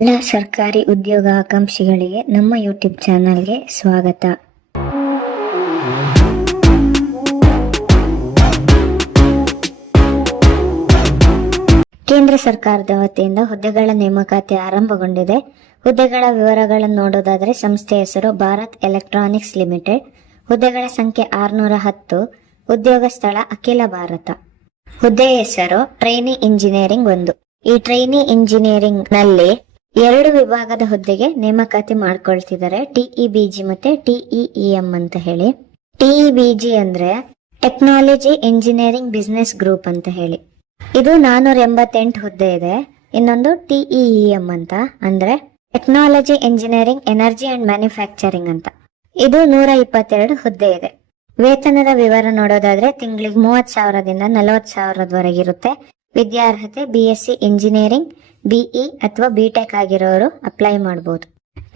ಎಲ್ಲ ಸರ್ಕಾರಿ ಉದ್ಯೋಗ ಆಕಾಂಕ್ಷಿಗಳಿಗೆ ನಮ್ಮ ಯೂಟ್ಯೂಬ್ ಚಾನಲ್ಗೆ ಸ್ವಾಗತ. ಕೇಂದ್ರ ಸರ್ಕಾರದ ವತಿಯಿಂದ ಹುದ್ದೆಗಳ ನೇಮಕಾತಿ ಆರಂಭಗೊಂಡಿದೆ. ಹುದ್ದೆಗಳ ವಿವರಗಳನ್ನು ನೋಡೋದಾದರೆ ಸಂಸ್ಥೆ ಹೆಸರು ಭಾರತ್ ಎಲೆಕ್ಟ್ರಾನಿಕ್ಸ್ ಲಿಮಿಟೆಡ್. ಹುದ್ದೆಗಳ ಸಂಖ್ಯೆ ಆರುನೂರ ಹತ್ತು. ಉದ್ಯೋಗ ಸ್ಥಳ ಅಖಿಲ ಭಾರತ. ಹುದ್ದೆ ಹೆಸರು ಟ್ರೈನಿ ಇಂಜಿನಿಯರಿಂಗ್ ಒಂದು. ಈ ಟ್ರೈನಿ ಇಂಜಿನಿಯರಿಂಗ್ನಲ್ಲಿ ಎರಡು ವಿಭಾಗದ ಹುದ್ದೆಗೆ ನೇಮಕಾತಿ ಮಾಡ್ಕೊಳ್ತಿದ್ದಾರೆ. ಟಿಇಬಿಜಿ ಮತ್ತೆ ಟಿಇಇಎಂ ಅಂತ ಹೇಳಿ. ಟಿಇಬಿಜಿ ಅಂದ್ರೆ ಟೆಕ್ನಾಲಜಿ ಇಂಜಿನಿಯರಿಂಗ್ ಬಿಸ್ನೆಸ್ ಗ್ರೂಪ್ ಅಂತ ಹೇಳಿ. ಇದು ನಾನೂರ ಎಂಬತ್ತೆಂಟು ಹುದ್ದೆ ಇದೆ. ಇನ್ನೊಂದು ಟಿಇಇಎಂ ಅಂತ, ಅಂದ್ರೆ technology engineering energy and manufacturing ಅಂತ. ಇದು ನೂರ ಇಪ್ಪತ್ತೆರಡು ಹುದ್ದೆ ಇದೆ. ವೇತನದ ವಿವರ ನೋಡೋದಾದ್ರೆ ತಿಂಗಳಿಗೆ ಮೂವತ್ ಸಾವಿರದಿಂದ ನಲವತ್ ಸಾವಿರದವರೆಗಿರುತ್ತೆ ವಿದ್ಯಾರ್ಹತೆ B S C engineering BE ಅಥವಾ ಬಿಟೆಕ್ ಆಗಿರೋರು ಅಪ್ಲೈ ಮಾಡಬಹುದು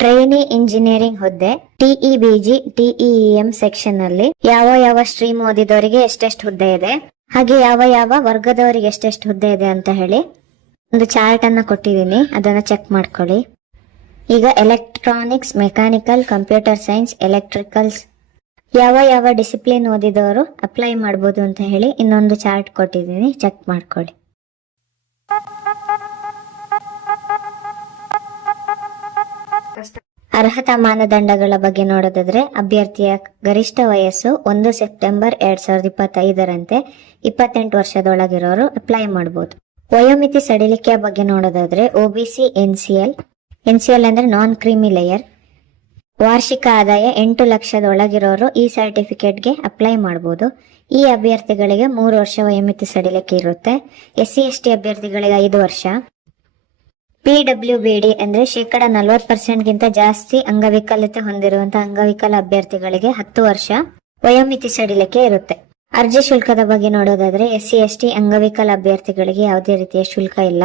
ಟ್ರೈನಿ ಇಂಜಿನಿಯರಿಂಗ್ ಹುದ್ದೆ ಟಿಇಬಿಜಿ ಟಿಇಎಂ ಸೆಕ್ಷನ್ ಅಲ್ಲಿ ಯಾವ ಯಾವ ಸ್ಟ್ರೀಮ್ ಓದಿದವರಿಗೆ ಎಷ್ಟೆಷ್ಟು ಹುದ್ದೆ ಇದೆ, ಹಾಗೆ ಯಾವ ಯಾವ ವರ್ಗದವರಿಗೆ ಎಷ್ಟೆಷ್ಟು ಹುದ್ದೆ ಇದೆ ಅಂತ ಹೇಳಿ ಒಂದು ಚಾರ್ಟ್ ಅನ್ನ ಕೊಟ್ಟಿದ್ದೀನಿ, ಅದನ್ನ ಚೆಕ್ ಮಾಡ್ಕೊಳ್ಳಿ. ಈಗ electronics mechanical computer science electricals ಯಾವ ಯಾವ ಡಿಸಿಪ್ಲಿನ್ ಓದಿದವರು ಅಪ್ಲೈ ಮಾಡ್ಬೋದು ಅಂತ ಹೇಳಿ ಇನ್ನೊಂದು ಚಾರ್ಟ್ ಕೊಟ್ಟಿದ್ದೀನಿ ಚೆಕ್ ಮಾಡ್ಕೊಳ್ಳಿ. ಅರ್ಹತಾ ಮಾನದಂಡಗಳ ಬಗ್ಗೆ ನೋಡೋದಾದ್ರೆ ಅಭ್ಯರ್ಥಿಯ ಗರಿಷ್ಠ ವಯಸ್ಸು ಒಂದು ಸೆಪ್ಟೆಂಬರ್ ಎರಡ್ ಸಾವಿರದ ಇಪ್ಪತ್ತೈದರಂತೆ ಇಪ್ಪತ್ತೆಂಟು ವರ್ಷದೊಳಗಿರೋರು ಅಪ್ಲೈ ಮಾಡಬಹುದು ವಯೋಮಿತಿ ಸಡಿಲಿಕೆಯ ಬಗ್ಗೆ ನೋಡೋದಾದ್ರೆ ಒಬಿಸಿ ಎನ್ಸಿಎಲ್ ಎನ್ಸಿಎಲ್ ಅಂದ್ರೆ ನಾನ್ ಕ್ರೀಮಿ ಲೇಯರ್ ವಾರ್ಷಿಕ ಆದಾಯ ಎಂಟು ಲಕ್ಷದೊಳಗಿರೋರು ಈ ಸರ್ಟಿಫಿಕೇಟ್ಗೆ ಅಪ್ಲೈ ಮಾಡಬಹುದು ಈ ಅಭ್ಯರ್ಥಿಗಳಿಗೆ ಮೂರು ವರ್ಷ ವಯೋಮಿತಿ ಸಡಿಲಿಕೆ ಇರುತ್ತೆ. ಎಸ್ ಸಿ, ಎಸ್ ಟಿ ಅಭ್ಯರ್ಥಿಗಳಿಗೆ ಐದು ವರ್ಷ. ಪಿ ಡಬ್ಲ್ಯೂ ಬಿ ಡಿ ಅಂದ್ರೆ ಶೇಕಡ ನಲವತ್ತು ಪರ್ಸೆಂಟ್ಗಿಂತ ಜಾಸ್ತಿ ಅಂಗವಿಕಲತೆ ಹೊಂದಿರುವಂತಹ ಅಂಗವಿಕಲ ಅಭ್ಯರ್ಥಿಗಳಿಗೆ ಹತ್ತು ವರ್ಷ ವಯೋಮಿತಿ ಸಡಿಲಿಕೆ ಇರುತ್ತೆ. ಅರ್ಜಿ ಶುಲ್ಕದ ಬಗ್ಗೆ ನೋಡೋದಾದ್ರೆ ಎಸ್ ಸಿ ಎಸ್ ಟಿ ಅಂಗವಿಕಲ ಅಭ್ಯರ್ಥಿಗಳಿಗೆ ಯಾವುದೇ ರೀತಿಯ ಶುಲ್ಕ ಇಲ್ಲ.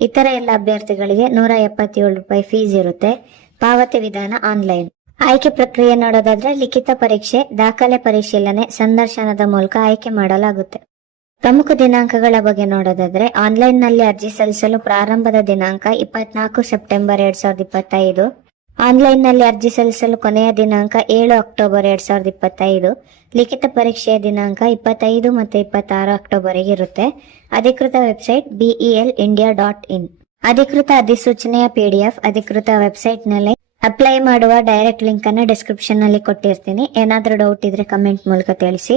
ಇತರ ಎಲ್ಲ ಅಭ್ಯರ್ಥಿಗಳಿಗೆ ನೂರ ಎಪ್ಪತ್ತೇಳು ರೂಪಾಯಿ ಫೀಸ್ ಇರುತ್ತೆ. ಪಾವತಿ ವಿಧಾನ ಆನ್ಲೈನ್ ಆಯ್ಕೆ ಪ್ರಕ್ರಿಯೆ ನೋಡೋದಾದ್ರೆ ಲಿಖಿತ ಪರೀಕ್ಷೆ, ದಾಖಲೆ ಪರಿಶೀಲನೆ, ಸಂದರ್ಶನದ ಮೂಲಕ ಆಯ್ಕೆ ಮಾಡಲಾಗುತ್ತೆ. ಪ್ರಮುಖ ದಿನಾಂಕಗಳ ಬಗ್ಗೆ ನೋಡೋದಾದ್ರೆ ಆನ್ಲೈನ್ನಲ್ಲಿ ಅರ್ಜಿ ಸಲ್ಲಿಸಲು ಪ್ರಾರಂಭದ ದಿನಾಂಕ ಇಪ್ಪತ್ನಾಲ್ಕು ಸೆಪ್ಟೆಂಬರ್ ಎರಡ್ ಸಾವಿರದ ಇಪ್ಪತ್ತೈದು. ಆನ್ಲೈನ್ನಲ್ಲಿ ಅರ್ಜಿ ಸಲ್ಲಿಸಲು ಕೊನೆಯ ದಿನಾಂಕ ಏಳು ಅಕ್ಟೋಬರ್ ಎರಡ್ ಸಾವಿರದ ಇಪ್ಪತ್ತೈದು. ಲಿಖಿತ ಪರೀಕ್ಷೆಯ ದಿನಾಂಕ ಇಪ್ಪತ್ತೈದು ಮತ್ತು ಇಪ್ಪತ್ತಾರು ಅಕ್ಟೋಬರ್ಗೆ ಇರುತ್ತೆ. ಅಧಿಕೃತ website BEL India dot in ಅಧಿಕೃತ ಅಧಿಸೂಚನೆಯ ಪಿಡಿಎಫ್ ಅಧಿಕೃತ ವೆಬ್ಸೈಟ್ನಲ್ಲಿ ಅಪ್ಲೈ ಮಾಡುವ ಡೈರೆಕ್ಟ್ ಲಿಂಕ್ ಅನ್ನು ಡಿಸ್ಕ್ರಿಪ್ಷನ್ನಲ್ಲಿ ಕೊಟ್ಟಿರ್ತೀನಿ. ಏನಾದರೂ ಡೌಟ್ ಇದ್ರೆ ಕಮೆಂಟ್ ಮೂಲಕ ತಿಳಿಸಿ.